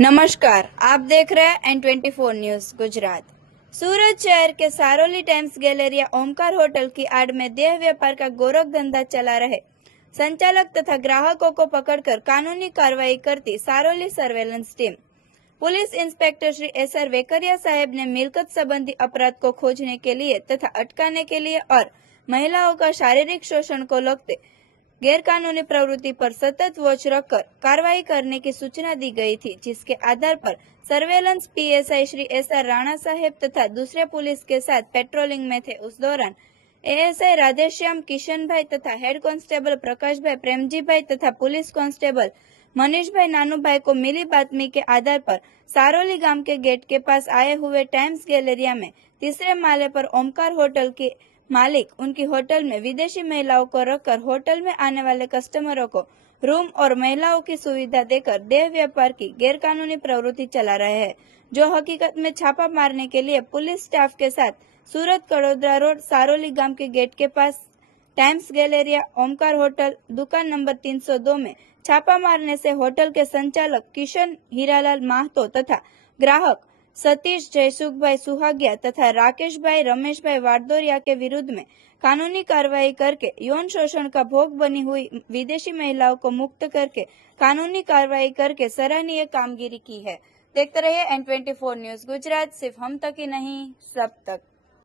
नमस्कार, आप देख रहे हैं N24 न्यूज गुजरात। सूरत शहर के Saroli times Galleria Omkar hotel की आड़ में देह व्यापार का गोरख धंधा चला रहे संचालक तथा ग्राहकों को पकड़कर कानूनी कार्रवाई करती Saroli surveillance team. Police inspector Shri SR Vekaria साहेब ने मिलकत संबंधी अपराध को खोजने के लिए तथा अटकाने के लिए और महिलाओं का शारीरिक शोषण को लगते गैरकानूनी प्रवृत्ति पर सतत वॉच रखकर कार्रवाई करने की सूचना दी गई थी, जिसके आधार पर surveillance PSI Shri SR Rana साहेब तथा दूसरे पुलिस के साथ पेट्रोलिंग में थे। उस दौरान ASI राधेश्याम किशन भाई तथा हेड कांस्टेबल प्रकाश भाई प्रेमजी भाई तथा पुलिस कांस्टेबल मनीष भाई नानू भाई को मिली बातमी के आधार पर सारोली गांव के गेट के पास आए हुए टाइम्स गैलेरिया में तीसरे माले पर ओमकार होटल के मालिक उनकी होटल में विदेशी महिलाओं को रखकर होटल में आने वाले कस्टमरों को रूम और महिलाओं की सुविधा देकर देह व्यापार की गैरकानूनी प्रवृत्ति चला रहे हैं, जो हकीकत में छापा मारने के लिए पुलिस स्टाफ के साथ सूरत कड़ोदरा रोड सारोली गांव के गेट के पास टाइम्स गैलेरिया ओमकार होटल दुकान नंबर 302 में छापा मारने से होटल के संचालक किशन हीरालाल महतो तथा ग्राहक सतीश जयसुखभाई सुहागिया तथा राकेश भाई रमेश भाई वारदोरिया के विरुद्ध में कानूनी कार्रवाई करके यौन शोषण का भोग बनी हुई विदेशी महिलाओं को मुक्त करके कानूनी कार्रवाई करके सराहनीय कामगिरी की है। देखते रहिए N24 न्यूज गुजरात, सिर्फ हम तक ही नहीं सब तक।